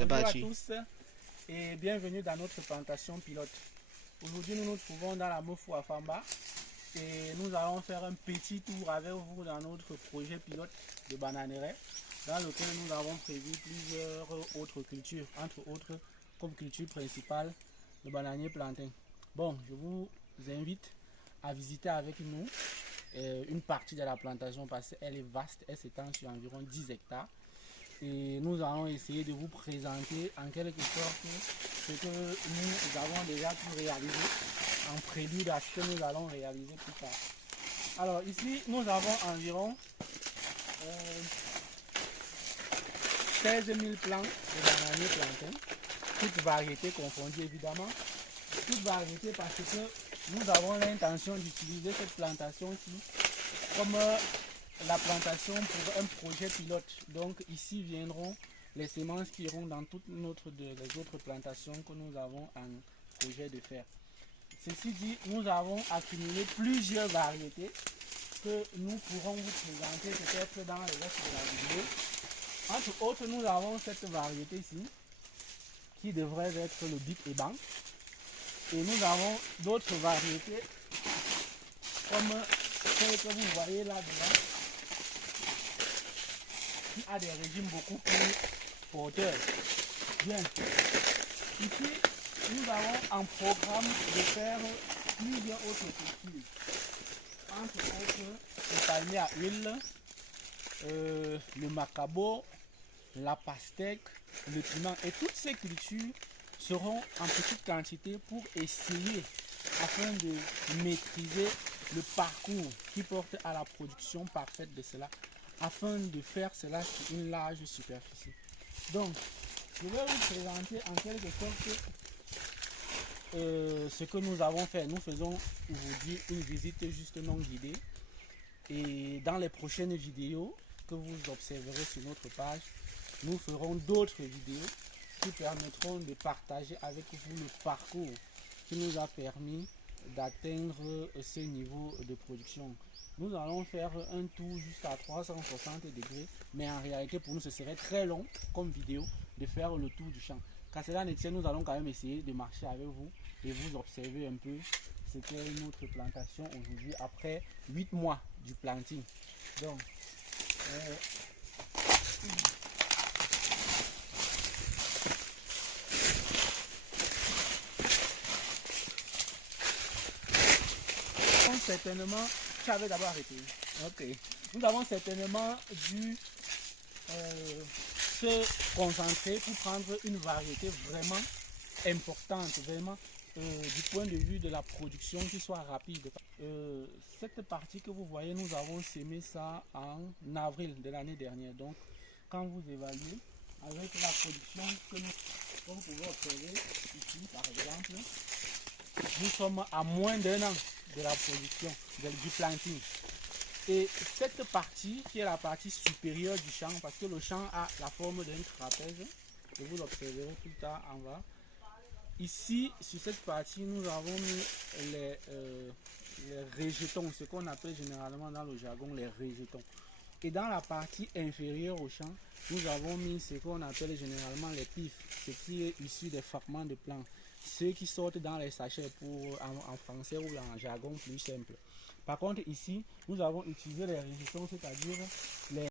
C'est Bonjour à parti. tous et bienvenue dans notre plantation pilote. Aujourd'hui, nous nous trouvons dans la Mofou à Famba et nous allons faire un petit tour avec vous dans notre projet pilote de bananeraie dans lequel nous avons prévu plusieurs autres cultures, entre autres comme culture principale le bananier plantain. Bon, je vous invite à visiter avec nous une partie de la plantation parce qu'elle est vaste, elle s'étend sur environ 10 hectares. Et nous allons essayer de vous présenter en quelque sorte ce que nous avons déjà pu réaliser en prélude à ce que nous allons réaliser plus tard. Alors ici, nous avons environ 16 000 plants de bananiers plantains, toutes variétés confondues évidemment, toutes variétés parce que nous avons l'intention d'utiliser cette plantation-ci comme la plantation pour un projet pilote. Donc ici viendront les semences qui iront dans toutes les autres plantations que nous avons en projet de faire. Ceci dit, nous avons accumulé plusieurs variétés que nous pourrons vous présenter peut-être dans le reste de la vidéo. Entre autres, nous avons cette variété ici qui devrait être le Big Eban. Et nous avons d'autres variétés comme celle que vous voyez là-dedans, qui a des régimes beaucoup plus porteurs. Bien. Ici, nous avons en programme de faire plusieurs autres cultures. Entre autres, le palmier à huile, le macabo, la pastèque, le piment. Et toutes ces cultures seront en petite quantité pour essayer, afin de maîtriser le parcours qui porte à la production parfaite de cela, afin de faire cela sur une large superficie. Donc, je vais vous présenter en quelque sorte ce que nous avons fait. Nous faisons aujourd'hui une visite juste non guidée. Et dans les prochaines vidéos que vous observerez sur notre page, nous ferons d'autres vidéos qui permettront de partager avec vous le parcours qui nous a permis d'atteindre ce niveau de production. Nous allons faire un tour jusqu'à 360 degrés, mais en réalité pour nous ce serait très long comme vidéo de faire le tour du champ. Car cela ne tient, nous allons quand même essayer de marcher avec vous et vous observer un peu ce qu'est notre plantation aujourd'hui après 8 mois du planting. Donc, certainement, tu avais d'abord arrêté. Ok. Nous avons certainement dû se concentrer pour prendre une variété vraiment importante, vraiment du point de vue de la production qui soit rapide. Cette partie que vous voyez, nous avons semé ça en avril de l'année dernière. Donc, quand vous évaluez avec la production que nous, comme vous pouvez observer ici, par exemple, nous sommes à moins d'1 an de la production, du planting. Et cette partie, qui est la partie supérieure du champ, parce que le champ a la forme d'un trapèze, et vous l'observerez plus tard en bas. Ici, sur cette partie, nous avons mis les rejetons, ce qu'on appelle généralement dans le jargon les rejetons. Et dans la partie inférieure au champ, nous avons mis ce qu'on appelle généralement les pifs, ce qui est issu des fragments de plantes, ceux qui sortent dans les sachets en français ou en jargon plus simple. Par contre ici, nous avons utilisé les rejetons, c'est-à-dire les